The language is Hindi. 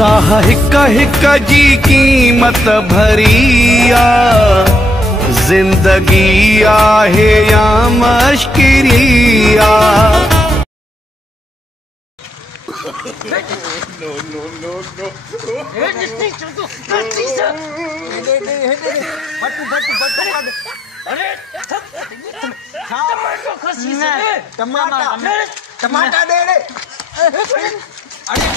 साह हिक हिक जी कीमत भरिया जिंदगी आहे या मश्किरिया। टमाटर दे रे। अरे